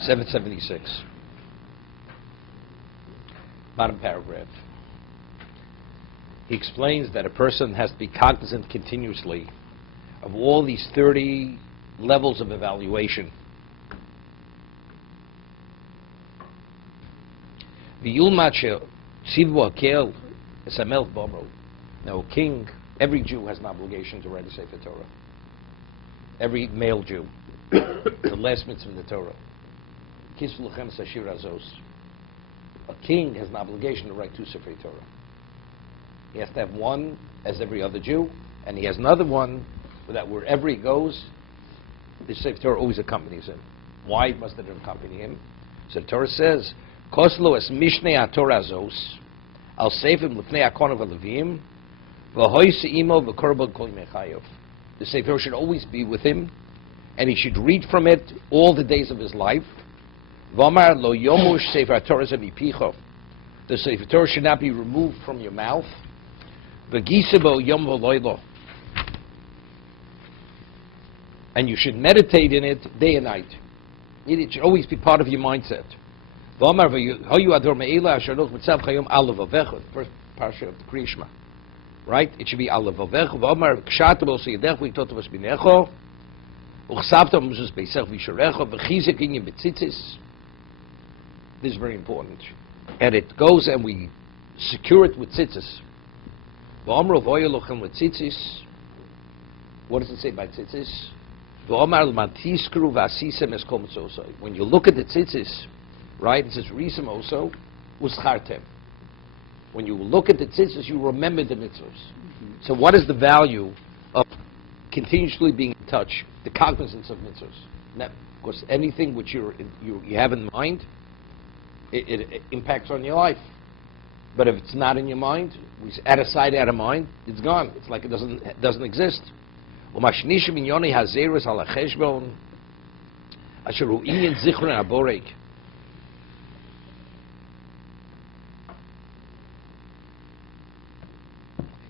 776. Bottom paragraph. He explains that a person has to be cognizant continuously of all these 30 levels of evaluation. Now, a king, every Jew has an obligation to write a Sefer Torah. Every male Jew. The last mitzvah in the Torah. A king has an obligation to write 2 Sefer Torah. He has to have one as every other Jew, and he has another one that wherever he goes, the Sefer Torah always accompanies him. Why must it accompany him? So the Torah says, Koslo es mishnei ha-Torah zos, al seifim lefnei ha-konav ha-levim, v'hoyse imo v'korbon kol mechayev. The Sefer Torah should always be with him, and he should read from it all the days of his life. V'amar lo yomush Sefer Torah mipicho. The Sefer Torah should not be removed from your mouth. V'gisebo yom v'loylo. And you should meditate in it day and night. It should always be part of your mindset. V'amar v'hoyu ador me'ela asher noch mitzav chayom al-levavecha, the first parsha of the Kriyishma. Right? It should be al-levavecha. V'amar kshatabos yedech v'yitotovos binecho. Uchsavta muzos beisech v'sharecha v'chizek inyan betzitzis. This is very important. And it goes and we secure it with tzitzis. What does it say by tzitzis? When you look at the tzitzis, right, it says Risam also, uschartem. When you look at the tzitzis, you remember the mitzvahs. So what is the value of continuously being in touch, the cognizance of mitzvahs? Now, because anything which you have in mind, it impacts on your life. But if it's not in your mind, out of sight, out of mind, it's gone. It's like it doesn't exist.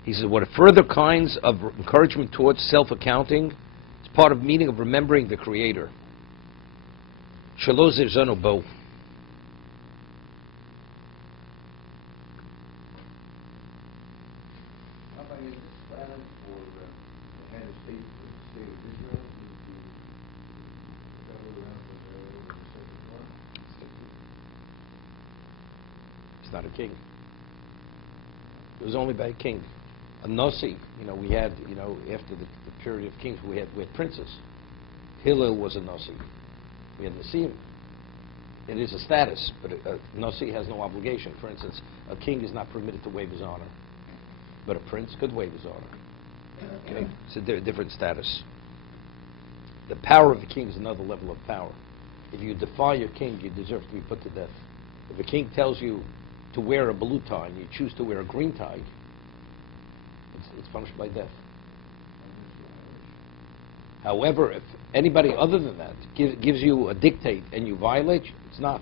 He says, what further kinds of encouragement towards self-accounting is part of meaning of remembering the Creator. Shaloz zirzono bo. He's not a king. It was only by a king. A Nasi, we had, after the period of kings, we had princes. Hillel was a Nasi. We had Nasim. It is a status, but a Nasi has no obligation. For instance, a king is not permitted to waive his honor, but a prince could waive his honor. Okay? It's a different status. The power of the king is another level of power. If you defy your king, you deserve to be put to death. If a king tells you to wear a blue tie and you choose to wear a green tie, it's punished by death. However, if anybody other than that gives you a dictate and you violate, it's not.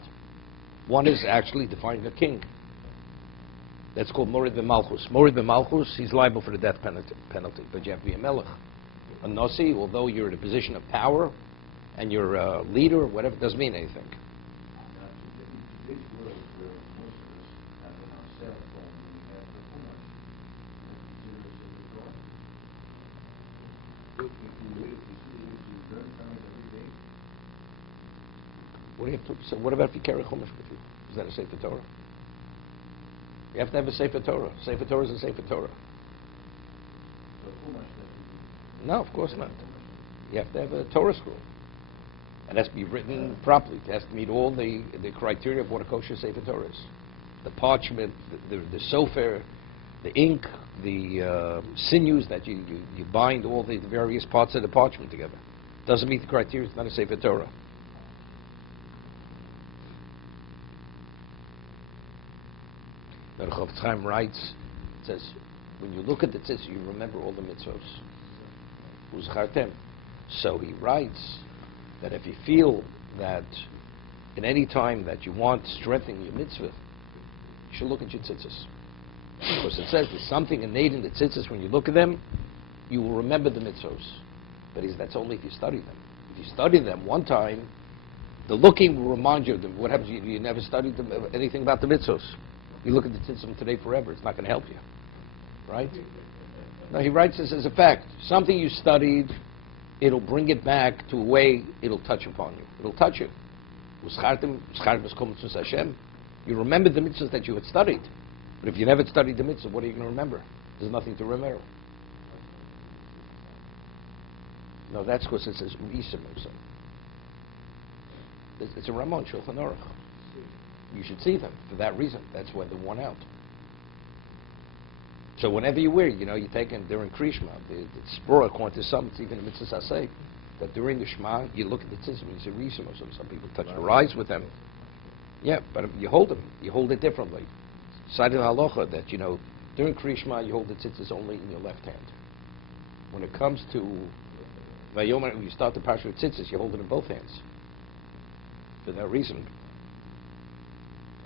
One is actually defying a king. That's called Morid b'Malchus. Morid b'Malchus, he's liable for the death penalty, but you have to be a melech. A Nasi, although you're in a position of power and you're a leader or whatever, it doesn't mean anything. So what about if you carry Chumash with you? Is that a Sefer Torah? You have to have a Sefer Torah. Sefer Torah is a Sefer Torah. No, of course not. You have to have a Torah scroll. It has to be written properly. It has to meet all the criteria of what a kosher Sefer Torah is. The parchment, the sofer, the ink, the sinews that you bind all the various parts of the parchment together. Doesn't meet the criteria, it's not a Sefer Torah. The Chovos HaLevavos writes, it says, when you look at the tzitzit, you remember all the mitzvos. Uzchartem. So he writes that if you feel that in any time that you want strengthening your mitzvah, you should look at your tzitzis. Because it says there's something innate in the tzitzis. When you look at them, you will remember the mitzvos. But that's only if you study them. If you study them one time, The looking will remind you of them. What happens? You never studied anything about the mitzvos. You look at the tzitzum today forever. It's not going to help you, right? No, he writes this as a fact. Something you studied, it'll bring it back to a way it'll touch upon you. It'll touch you. You remember the mitzvahs that you had studied. But if you never studied the mitzvah, what are you going to remember? There's nothing to remember. No, that's because it says U'isim. It's a Ramon Shulchan Aruch. You should see them for that reason. That's why they're worn out. So whenever you wear, you take them during Krishma. The Spora, according to some, it's even a mitzvah say that during the Shema, you look at the tzitzim, you say Risim, or some people touch their eyes with them. Yeah, but you hold them. You hold it differently. Cited halacha that, during Krishma, you hold the tzitzis only in your left hand. When it comes to Vayomer, when you start the parsha with tzitzis, you hold it in both hands. For that reason.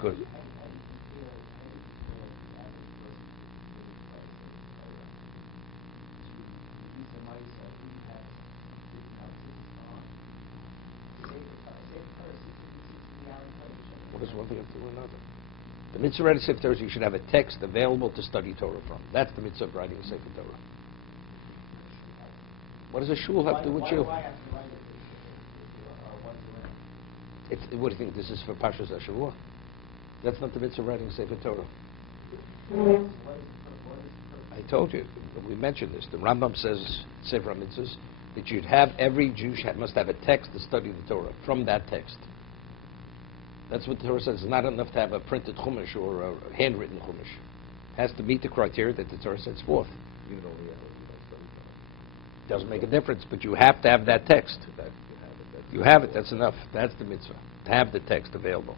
Good. What does one thing have to do with another? The mitzvah writing Sefer Torah is you should have a text available to study Torah from. That's the mitzvah of writing a Sefer Torah. What does a shul have to do with you? What do you think? This is for Pashas HaShavua? That's not the mitzvah of writing a Sefer Torah. I told you. We mentioned this. The Rambam says, Sefer HaMitzvahs, that you'd have every Jew must have a text to study the Torah from that text. That's what the Torah says. It's not enough to have a printed chumash or a handwritten chumash. It has to meet the criteria that the Torah sets forth. Doesn't make a difference, but you have to have that text. You have it, that's enough. That's the mitzvah. To have the text available.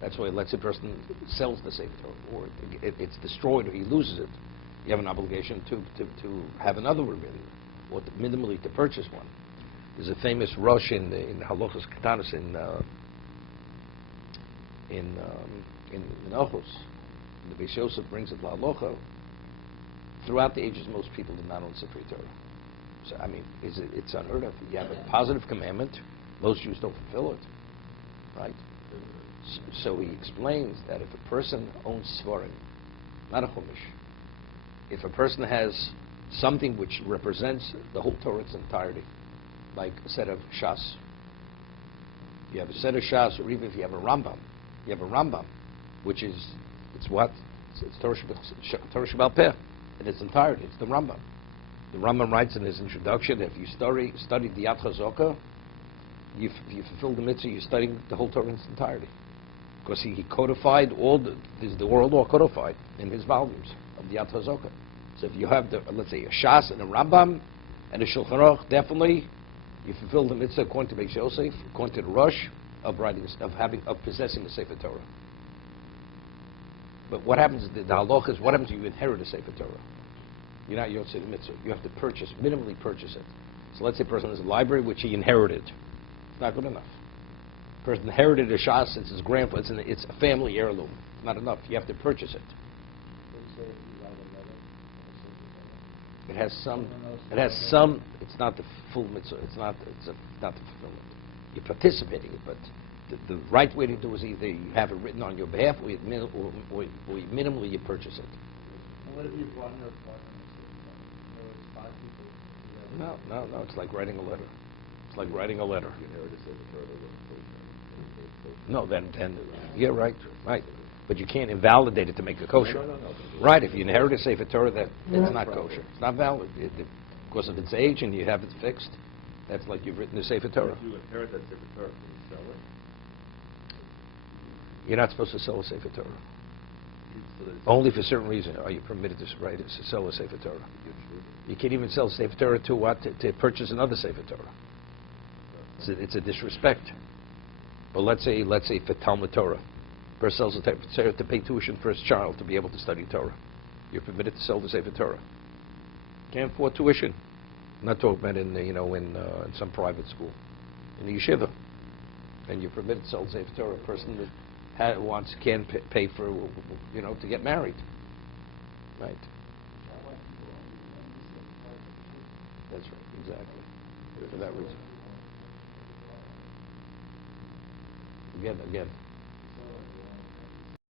That's why, let's say a person sells the Sefer Torah, or it's destroyed, or he loses it. You have an obligation to have another one, or minimally to purchase one. There's a famous rush in Halachos Ketanis in Menachos. The Beis Yosef brings it la'alocha. Throughout the ages, most people did not own Sefer Torah. So, it's unheard of. You have a positive commandment. Most Jews don't fulfill it. Right? So he explains that if a person owns Svarim, not a Chumash, if a person has something which represents the whole Torah in its entirety, like a set of Shas, you have a set of Shas, or even if you have a Rambam, which is, it's what? It's Torah Shebaal Peh in its entirety. It's the Rambam. The Rambam writes in his introduction that if you study the Yad Chazaka, you fulfill the mitzvah, you're studying the whole Torah in its entirety. Because he codified the oral law codified in his volumes of the Yad Chazaka. So if you have, let's say, a Shas and a Rambam and a Shulchan Aruch, definitely you fulfill the mitzvah according to Beis Yosef, according to the Rosh, of possessing the Sefer Torah. But what happens, the halacha is, what happens if you inherit a Sefer Torah? You don't say the mitzvah. You have to minimally purchase it. So let's say a person has a library which he inherited. It's not good enough. A person inherited a Shas since his grandfather. It's a family heirloom. It's not enough. You have to purchase it. It has some. It's not the full mitzvah. It's not the fulfillment. You're participating in it, but the right way to do is either you have it written on your behalf, or minimally you purchase it. What if you brought your apartment? No. It's like writing a letter. No, then yeah, right. But you can't invalidate it to make it kosher. No. Right? If you inherit a Sefer Torah that it's not kosher, it's not valid. Because of its age and you have it fixed, that's like you've written a Sefer Torah. If you inherit that Sefer Torah, can you sell it? You're not supposed to sell a Sefer Torah. Only for certain reasons are you permitted to sell a Sefer Torah. You can't even sell a Sefer Torah to what? To purchase another Sefer Torah. It's a disrespect. But let's say for Talmud Torah, a person sells a Sefer Torah to pay tuition for his child to be able to study Torah. You're permitted to sell the Sefer Torah. Can't afford tuition. I'm not talking about in some private school, in the yeshiva, and you're permitted to sell the Sefer Torah. A person that can pay for, to get married. Right. That's right, exactly. For that reason. Again.